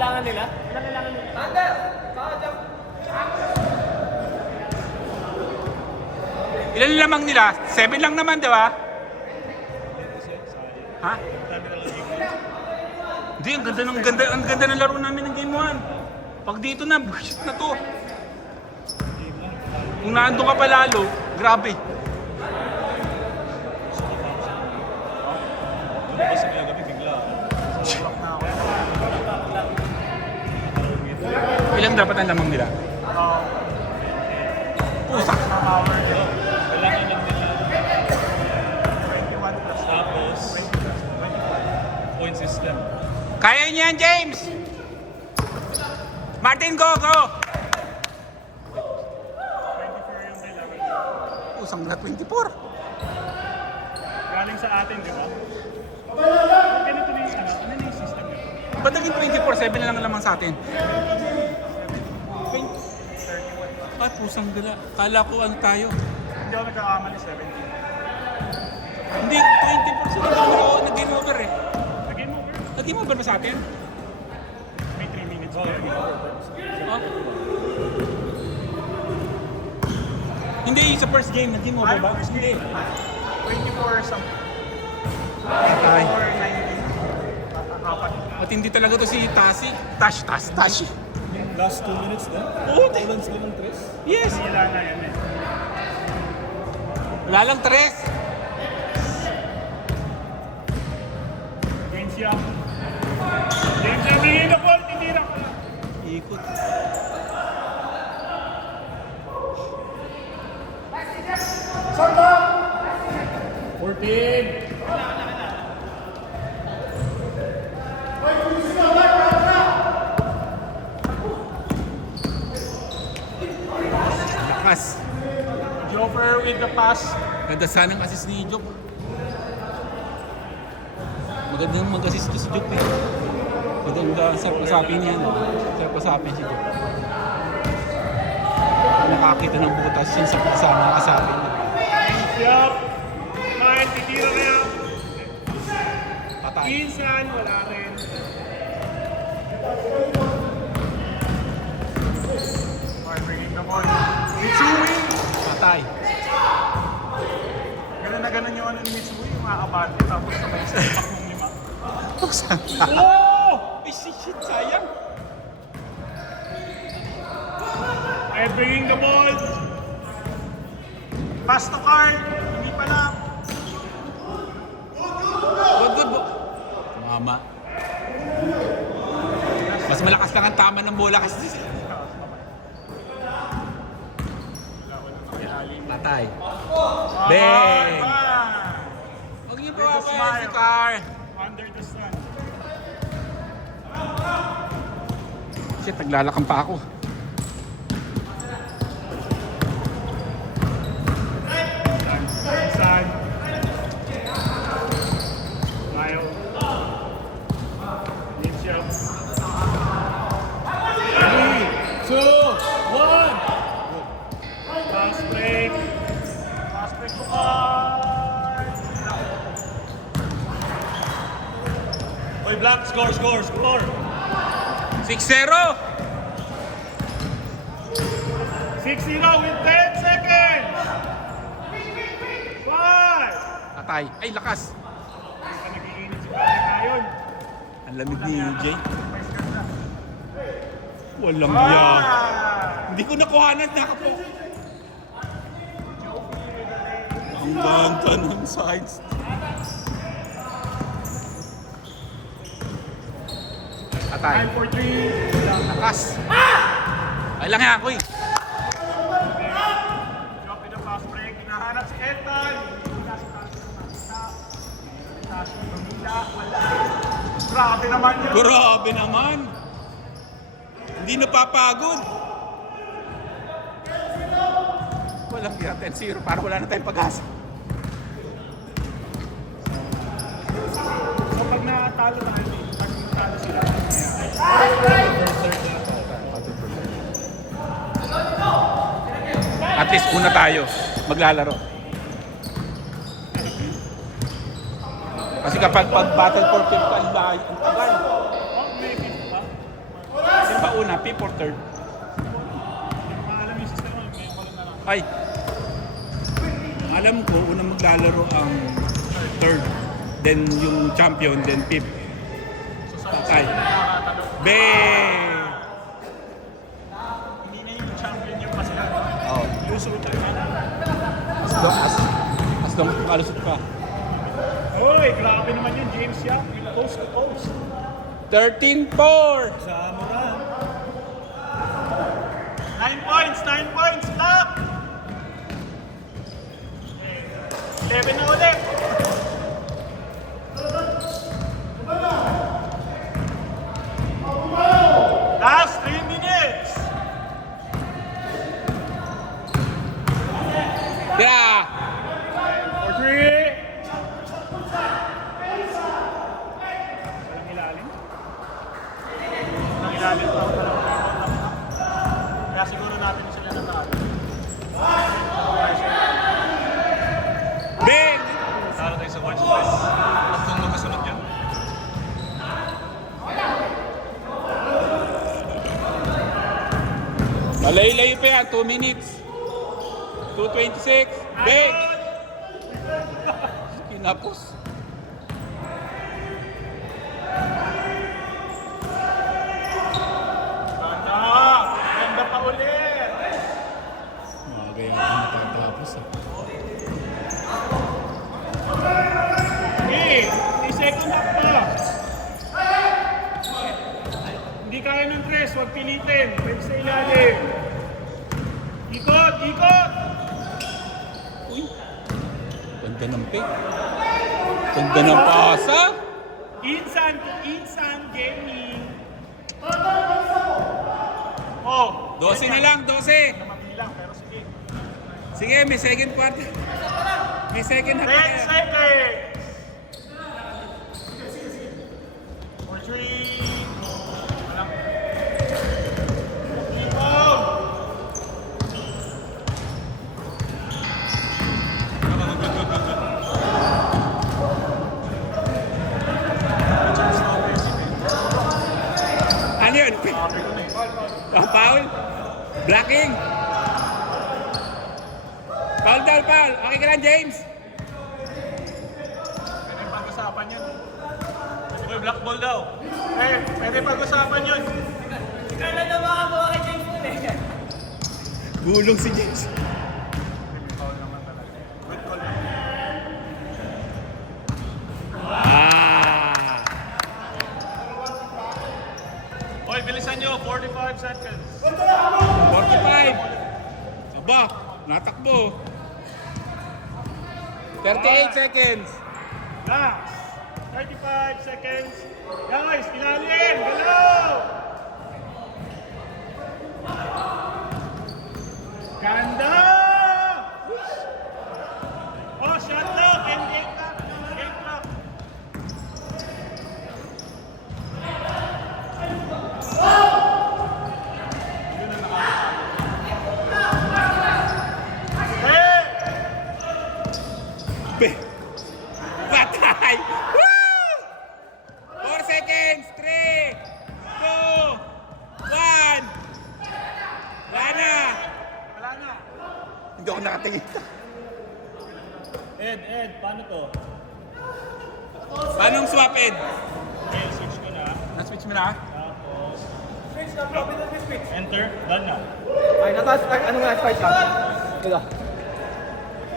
kailangan nila? Ilan kailangan nila? Under! Ilan lamang nila? 7 lang naman, di ba? Ha? Hindi, ang ganda ng laro namin ng Game 1. Pag dito na, bullshit na to. Kung naandun ka pa lalo, grabe. Ilang dapat ang lamang nila? Pusak! Kailangan lang nila 21 plus tapos point system. Kaya niyan, James! Martin, go! 24 yung kailangan. Pusang na 24. Galing sa atin, di ba? Ganito na yung ano yung system nito? Ba't naging 24-7 na lang naman sa atin? 31. Ay, pusang dala. Kala ko ano tayo. Hindi ako nagkakamali, 17. Hindi, 24 sila ako nag-game over eh. Nag-game over. Nag-game over ba sa atin? May 3 minutes. Huh? Hindi, sa first game, nag-game over ba? Hindi. 24 something. Ay, 19. Apat. matindi talaga to si Tashi. Tashi. Last 2 minutes din? Oo, Ulan sila ng 3? yes. Wala na yan eh. Wala lang 3. James Young. James Young, bigay na ball, titira ko. Ikot. Lakas. Joker with the pass. Ganda sanang assist ni Jok. Magandang mag-assist to si Jok eh. Maganda, sarap pasapin yan. Sarap pasapin si Jok. Nakakita ng butas yun sa kasama kasapin. Yup. Kahit titira na yan. Patay. Minsan, wala rin. Okay, bringing the ball. Mitsui! Patay. Ganun na ganun yung ano ni Mitsui, yung makakabante, tapos sabay sa ipak ng 5. Pusang. Oh! Ay, shit, sayang. Okay, bringing the ball. Pass to Carl. Hindi pa na. Good. Mama. Mas malakas lang ang tama ng bola kasi. Patay. Bang! Huwag niyo pa si Carl. Under the sun. Shit, naglalakang pa ako. Sun. Mayo. Nietzsche. 3, 2, 1. Fast break. Fast break to Carl. Oy, Black, score! 6-0! 6-0 with 10 seconds. 5. Patay. Ay, lakas. Nagiinit si Pare ngayon. Ang lamig ni Jay. Walang biya. Hindi ko nakuhanan. Nakapo. Ang ganda ng sides. Patay. 9 for 3. Lakas. Ay lang yan ako eh. Drop in the fast break. Hinahanap si Ethan. Grabe naman yun. Grabe naman. Hindi napapagod. Walang kaya 10-0 para wala na tayong pag-asa. So pag natalo tayo, pag natalo sila. At least una tayo maglalaro. Kasi kapag battle for fifth ang tagal. Oh, may fifth pa. una, fifth or third? Hindi ko alam yung system mo. Ngayon ko lang na lang. Ay! Alam ko, unang maglalaro ang third. Then yung champion, then fifth. Okay. Bang! Hindi na yung champion yung pasila. Oh. Lusutan na. As long as kalusot ka. Uy, grabe naman yun, James Young. Yung post to post. 13-4! Sama na. 9 points! 9 points! Stop! 11 na ulit. Last 3 minutes. Yeah! For 3. Walang ilalim. Walang ilalim pa. Kaya siguro natin sila natalo. Bang! Talo tayo sa watch list. At kung makasunod yan. Malay-layo pa yan, 2 minutes. 2:26. Bang! Kinapos. Ganda pa ulit. Mga ganyan na matatapos ah. Hey, may second half pa. Hindi kaya ng tres, huwag pilitin. Pwede sa ilalim. Ikot, ikot! Uy! Ganda ng pick. Ganda ng pasa. Insan to insan gaming. Oh, 12 na lang, 12. Mabilang, pero sige. Sige, may second part. May second half 10 na. seconds! For 3. Walang. Ikot! Ano yun? Foul? Blocking? Foul daw, foul. Okay ka lang, James? Pwede pag-usapan yun. Uy, black ball daw. Pwede pag-usapan yun. Kailan na makagawa kay James Moon eh? Gulong si James. Foul naman talaga. Good call naman. Ah! Hoy, bilisan nyo. 45 seconds. 45. Aba, natakbo. 38 seconds. Last. 35 seconds. Guys, ilalim. Galaw! Ganda! Oh, shot lock. And game clock. Game clock. Yun ang Hey! Patay! Woo! 4 seconds. 3, 2, 1. Wala na. Wala na. Hindi ako nakatingin. Ed, paano to? Paano swap, Ed? Okay, switch ko na. Na-switch mo na? Tapos, Switch na, profit na switch. enter. Done na. Ay, natas, ay, ano nga, fight ka? Ito.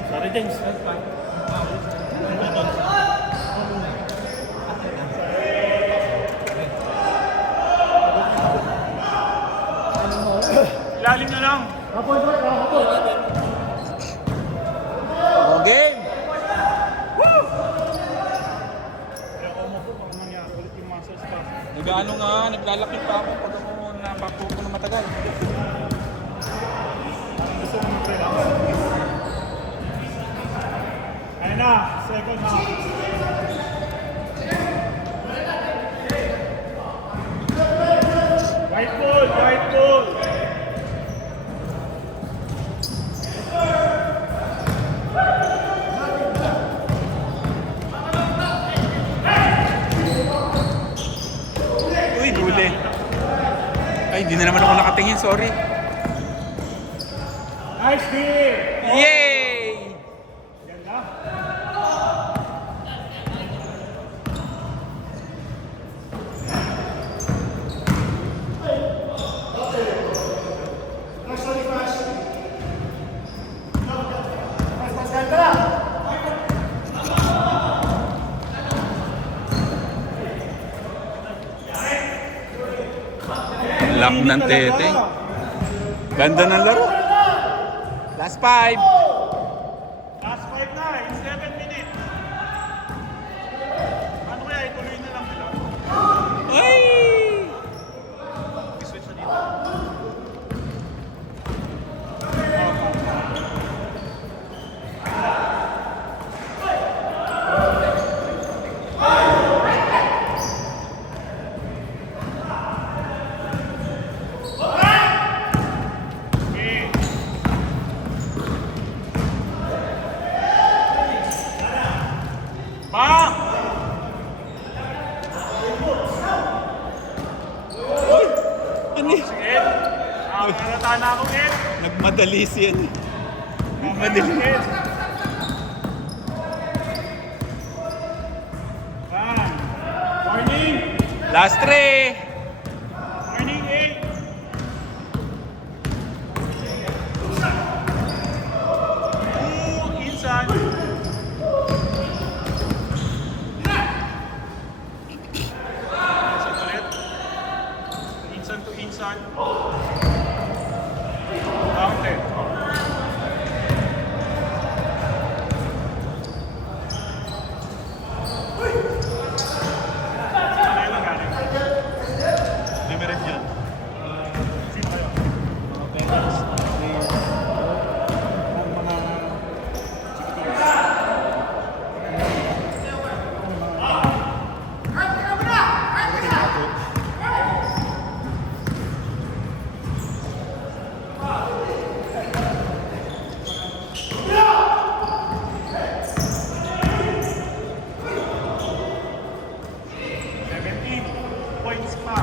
Sorry, James. That's fine. Ang button. Ilalim na lang. Oh, game! Kaya ako mo po pag nangyari ulit yung muscle stuff. Nag-ano nga, naglalaki pa ako pag ako napapupo na matagal. Gusto mo mag-relax. Ayun na, second half. White ball, white ball. Uy, huli. Ay, di na naman ako nakatingin, sorry. Nice deal! Yay! Ganda. Lock ng tete. Ganda ng laro. Last 5. Last 5 na, in 7 minutes. Ano kaya, ituloy na lang nila? Ay! I-switch na dito. Okay. Bang! Ano yun? Sige. Nakakarata na ako, Ed. Nagmadali siya. Nagmadali. Ed. Bang! Warning! Last 3. Warning, Ed. Insan. Insan ulit. Insan to insan. Counter. Ano yung nangyari? Limited yan. Sino kayo? Mga Bengals. Ang mga points pa.